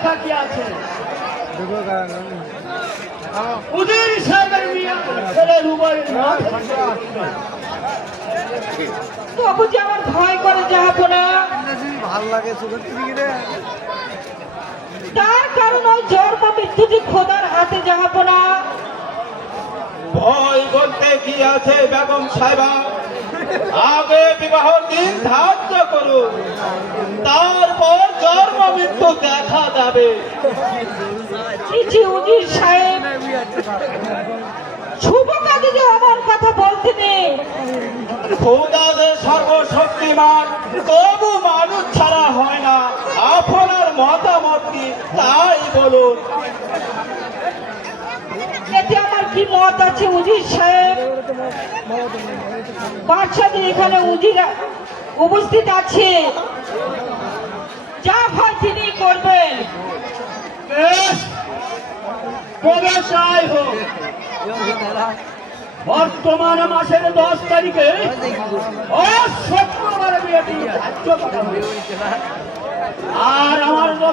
লেখা কি আছে? উজির সাহেবের মিয়া ছেলের উভয় তবু যে আমার ভয় করে যাবো না, ভাল লাগে তার কারণ ওই জন্ম মৃত্যু যে খোদার হাতে যাবো না। ভয় করতে কি আছে বেগম সাহেবা? আগে বিবাহ দিন ধার্য করুন, তারপর জন্ম মৃত্যু দেখা যাবে। উজির সাহেব, শুভ কাজে যে আমার কথা বলতে নেই। খোদা যে সর্বশক্তিমান, তবু মানুষ ছাড়া হয় না। আপনার মতামত কি তাই বলুন। এতে আমার কি মত আছে উজির সাহেব? বাদশাদের এখানে উজিরা উপস্থিত আছে, যা হয় তিনি করবেন। কবে চাই হোক, বর্তমান মাসের 10 তারিখে শুক্রবার বিয়েটি ধার্য করা হয়েছে। আর আমার